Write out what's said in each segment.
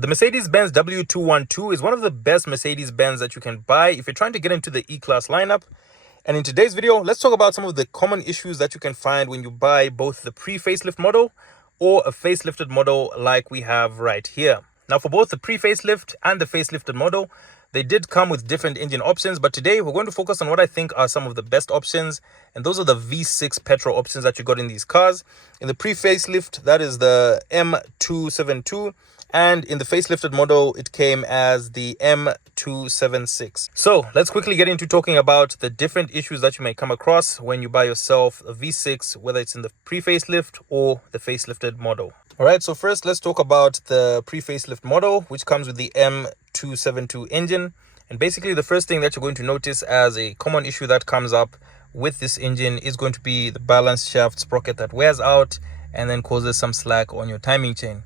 The Mercedes-Benz W212 is one of the best Mercedes-Benz that you can buy if you're trying to get into the E-Class lineup. And in today's video, let's talk about some of the common issues that you can find when you buy both the pre-facelift model or a facelifted model like we have right here. Now, for both the pre-facelift and the facelifted model, they did come with different engine options, but today we're going to focus on what I think are some of the best options, and those are the V6 petrol options that you got in these cars. In the pre-facelift, that is the M272, and in the facelifted model, it came as the M276. So let's quickly get into talking about the different issues that you may come across when you buy yourself a V6, whether it's in the pre-facelift or the facelifted model. All right, so first let's talk about the pre-facelift model, which comes with the M272 engine. And basically the first thing that you're going to notice as a common issue that comes up with this engine is going to be the balance shaft sprocket that wears out and then causes some slack on your timing chain.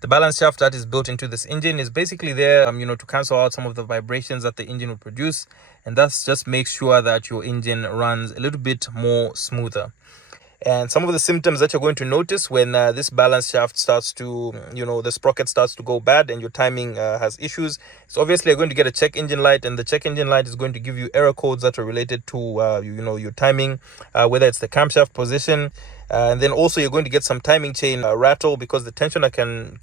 The balance shaft that is built into this engine is basically there, to cancel out some of the vibrations that the engine will produce, and thus just make sure that your engine runs a little bit more smoother. And some of the symptoms that you're going to notice when this balance shaft starts to, the sprocket starts to go bad and your timing has issues. So obviously you're going to get a check engine light, and the check engine light is going to give you error codes that are related to, your timing, whether it's the camshaft position. And then also you're going to get some timing chain rattle because the tensioner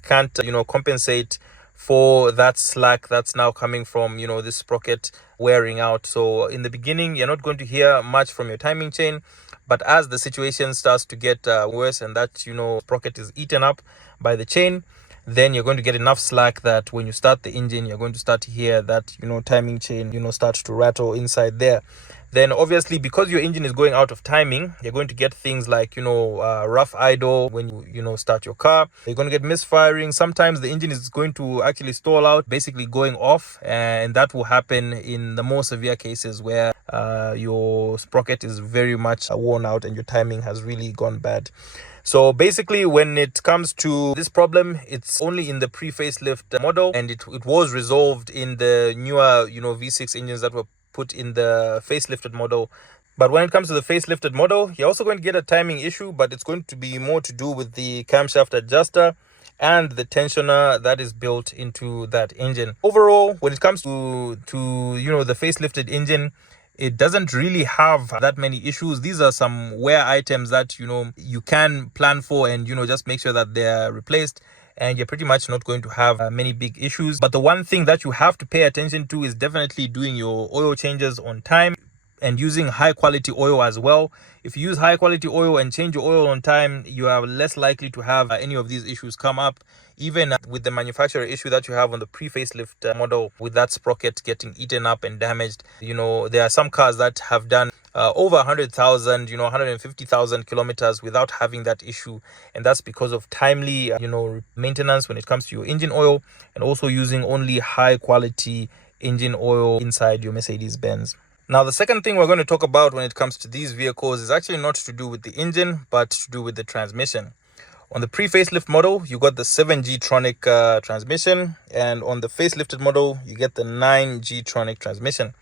can't compensate for that slack that's now coming from, this sprocket wearing out. So in the beginning, you're not going to hear much from your timing chain. But as the situation starts to get worse and that, sprocket is eaten up by the chain, then you're going to get enough slack that when you start the engine, you're going to start to hear that, timing chain, starts to rattle inside there. Then obviously, because your engine is going out of timing, you're going to get things like, rough idle when you start your car. You're going to get misfiring. Sometimes the engine is going to actually stall out, basically going off. And that will happen in the more severe cases where your sprocket is very much worn out and your timing has really gone bad. So basically, when it comes to this problem, it's only in the pre-facelift model, and it was resolved in the newer, V6 engines that were put in the facelifted model. But when it comes to the facelifted model, you're also going to get a timing issue, but it's going to be more to do with the camshaft adjuster and the tensioner that is built into that engine. Overall, when it comes to the facelifted engine, it doesn't really have that many issues. These are some wear items that you can plan for and just make sure that they're replaced, and you're pretty much not going to have many big issues. But the one thing that you have to pay attention to is definitely doing your oil changes on time and using high quality oil as well. If you use high quality oil and change your oil on time, you are less likely to have any of these issues come up, even with the manufacturer issue that you have on the pre-facelift model with that sprocket getting eaten up and damaged. There are some cars that have done over 100,000, 150,000 kilometers without having that issue. And that's because of timely, maintenance when it comes to your engine oil, and also using only high quality engine oil inside your Mercedes-Benz. Now, the second thing we're going to talk about when it comes to these vehicles is actually not to do with the engine, but to do with the transmission. On the pre-facelift model, you got the 7G Tronic transmission, and on the facelifted model, you get the 9G Tronic transmission.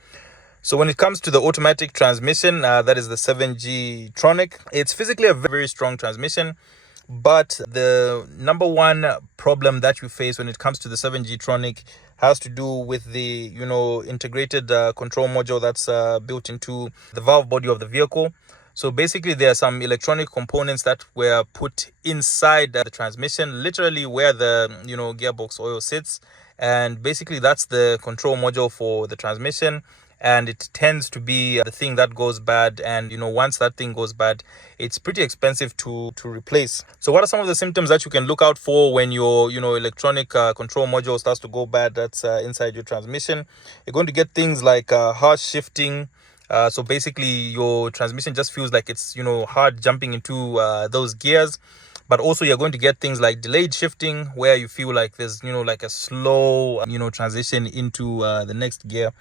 So when it comes to the automatic transmission, that is the 7G Tronic, it's physically a very strong transmission. But the number one problem that you face when it comes to the 7G Tronic has to do with the integrated control module that's built into the valve body of the vehicle. So basically there are some electronic components that were put inside the transmission, literally where the gearbox oil sits, and basically that's the control module for the transmission. And it tends to be the thing that goes bad, and once that thing goes bad, it's pretty expensive to replace. So what are some of the symptoms that you can look out for when your electronic control module starts to go bad that's inside your transmission? You're going to get things like harsh shifting. So basically your transmission just feels like it's hard jumping into those gears. But also you're going to get things like delayed shifting, where you feel like there's like a slow transition into the next gear.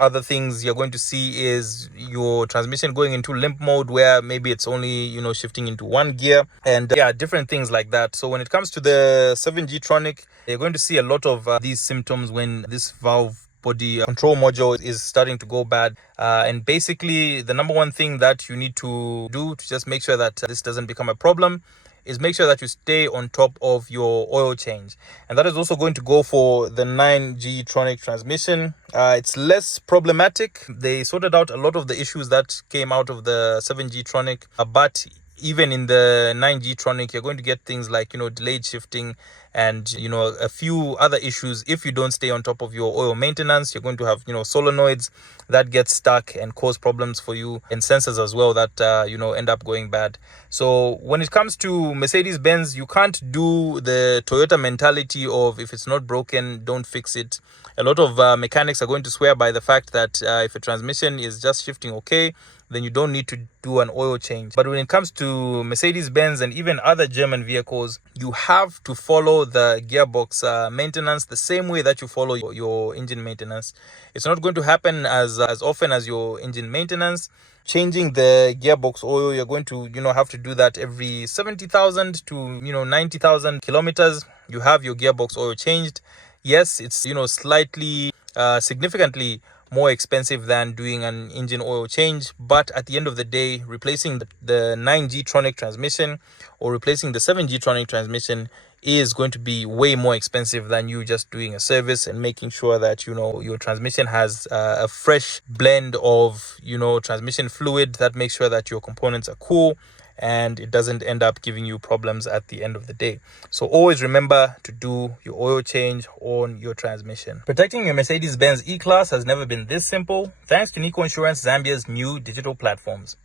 Other things you're going to see is your transmission going into limp mode, where maybe it's only shifting into one gear, and different things like that. So when it comes to the 7G Tronic, you're going to see a lot of these symptoms when this valve body control module is starting to go bad. And basically the number one thing that you need to do to just make sure that this doesn't become a problem is make sure that you stay on top of your oil change. And that is also going to go for the 9G Tronic transmission. It's less problematic. They sorted out a lot of the issues that came out of the 7G Tronic, but even in the 9G Tronic, you're going to get things like, delayed shifting and, a few other issues. If you don't stay on top of your oil maintenance, you're going to have, solenoids that get stuck and cause problems for you, and sensors as well that, end up going bad. So when it comes to Mercedes-Benz, you can't do the Toyota mentality of if it's not broken, don't fix it. A lot of mechanics are going to swear by the fact that if a transmission is just shifting okay, then you don't need to do an oil change. But when it comes to Mercedes-Benz and even other German vehicles, you have to follow the gearbox maintenance the same way that you follow your engine maintenance. It's not going to happen as often as your engine maintenance. Changing the gearbox oil, you're going to have to do that every 70,000 to 90,000 kilometers. You have your gearbox oil changed. Yes, it's slightly significantly more expensive than doing an engine oil change, but at the end of the day, replacing the 9G Tronic transmission or replacing the 7G Tronic transmission is going to be way more expensive than you just doing a service and making sure that your transmission has a fresh blend of transmission fluid that makes sure that your components are cool and it doesn't end up giving you problems at the end of the day. So always remember to do your oil change on your transmission. Protecting your Mercedes-Benz E-Class has never been this simple, thanks to Nico Insurance Zambia's new digital platforms.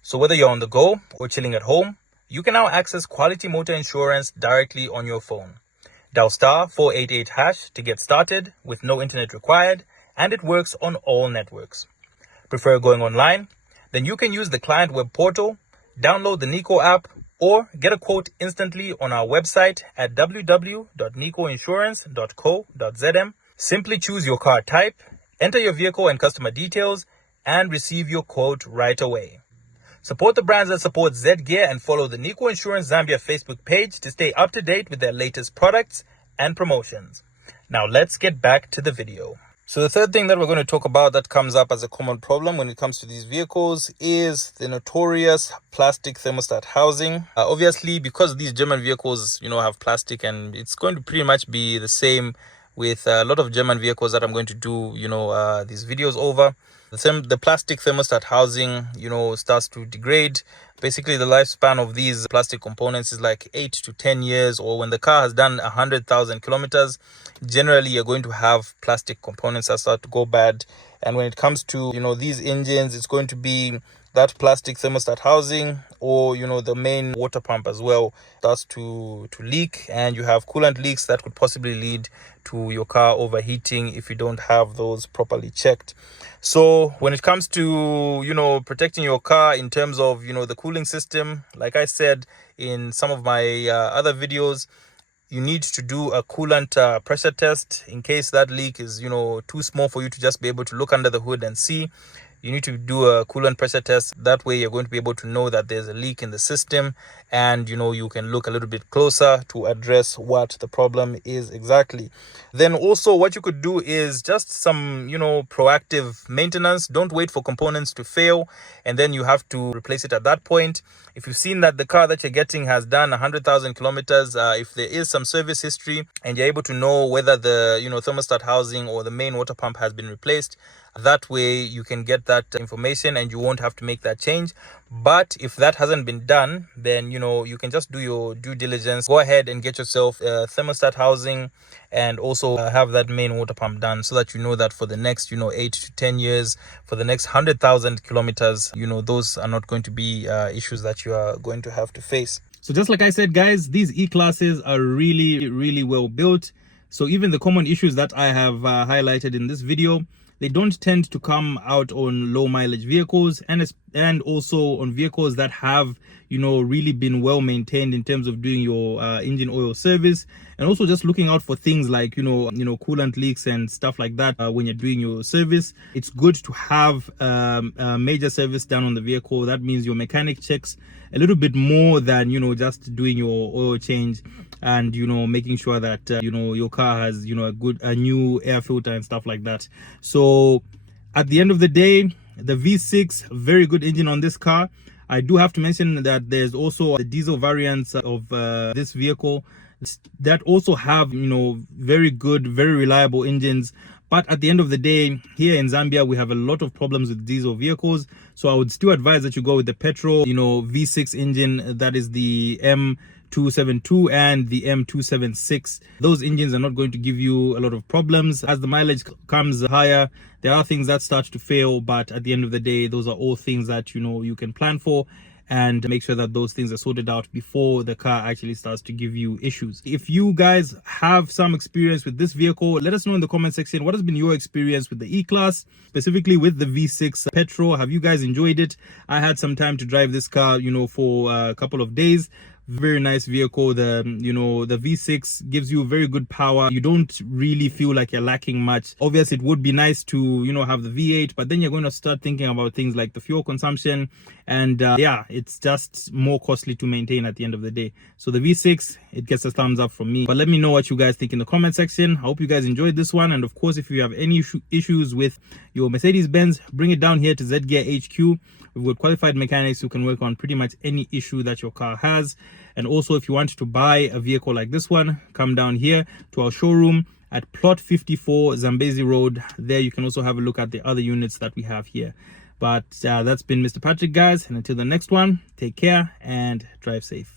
So whether you're on the go or chilling at home, you can now access quality motor insurance directly on your phone. Dial star 488 hash to get started with no internet required, and it works on all networks. Prefer going online? Then you can use the client web portal, download the Nico app, or get a quote instantly on our website at www.nicoinsurance.co.zm. Simply choose your car type, enter your vehicle and customer details, and receive your quote right away. Support the brands that support Z Gear and follow the Nico Insurance Zambia Facebook page to stay up to date with their latest products and promotions. Now let's get back to the video. So the third thing that we're going to talk about that comes up as a common problem when it comes to these vehicles is the notorious plastic thermostat housing. Obviously, because these German vehicles, have plastic, and it's going to pretty much be the same with a lot of German vehicles that I'm going to do, these videos over. The plastic thermostat housing, starts to degrade. Basically, the lifespan of these plastic components is like 8 to 10 years, or when the car has done 100,000 kilometers, generally you're going to have plastic components that start to go bad. And when it comes to, these engines, it's going to be that plastic thermostat housing, or the main water pump as well starts to leak, and you have coolant leaks that could possibly lead to your car overheating if you don't have those properly checked. So when it comes to protecting your car in terms of the cooling system, like I said in some of my other videos, you need to do a coolant pressure test in case that leak is too small for you to just be able to look under the hood and see. You need to do a coolant pressure test. That way you're going to be able to know that there's a leak in the system, and you can look a little bit closer to address what the problem is exactly. Then also what you could do is just some proactive maintenance. Don't wait for components to fail and then you have to replace it at that point. If you've seen that the car that you're getting has done 100,000 kilometers, if there is some service history and you're able to know whether the thermostat housing or the main water pump has been replaced, that way you can get that information and you won't have to make that change. But if that hasn't been done, then you can just do your due diligence. Go ahead and get yourself a thermostat housing and also have that main water pump done, so that that for the next 8 to 10 years, for the next 100,000 kilometers, those are not going to be issues that you are going to have to face. So just like I said, guys, these E-classes are really well built. So even the common issues that I have highlighted in this video, they don't tend to come out on low mileage vehicles, and also on vehicles that have really been well maintained in terms of doing your engine oil service, and also just looking out for things like coolant leaks and stuff like that when you're doing your service. It's good to have a major service done on the vehicle. That means your mechanic checks a little bit more than just doing your oil change and making sure that your car has a new air filter and stuff like that. So at the end of the day, the V6, very good engine on this car. I do have to mention that there's also the diesel variants of this vehicle that also have, you know, very good, very reliable engines. But at the end of the day, here in Zambia, we have a lot of problems with diesel vehicles. So I would still advise that you go with the petrol, you know, V6 engine. That is the M272 and the M276. Those engines are not going to give you a lot of problems. As the mileage comes higher, there are things that start to fail. But at the end of the day, those are all things that, you know, you can plan for and make sure that those things are sorted out before the car actually starts to give you issues. If you guys have some experience with this vehicle, let us know in the comment section. What has been your experience with the E-Class, specifically with the V6 petrol? Have you guys enjoyed it? I had some time to drive this car, you know, for a couple of days. Very nice vehicle. The, you know, the V6 gives you very good power. You don't really feel like you're lacking much. Obviously, it would be nice to, you know, have the V8, but then you're going to start thinking about things like the fuel consumption, and yeah, it's just more costly to maintain at the end of the day. So the V6, it gets a thumbs up from me. But let me know what you guys think in the comment section. I hope you guys enjoyed this one, and of course, if you have any issues with your Mercedes-Benz, bring it down here to Z Gear HQ. We've got qualified mechanics who can work on pretty much any issue that your car has. And also, if you want to buy a vehicle like this one, come down here to our showroom at plot 54 Zambezi Road. There you can also have a look at the other units that we have here. But that's been Mr. Patrick, guys, and until the next one, take care and drive safe.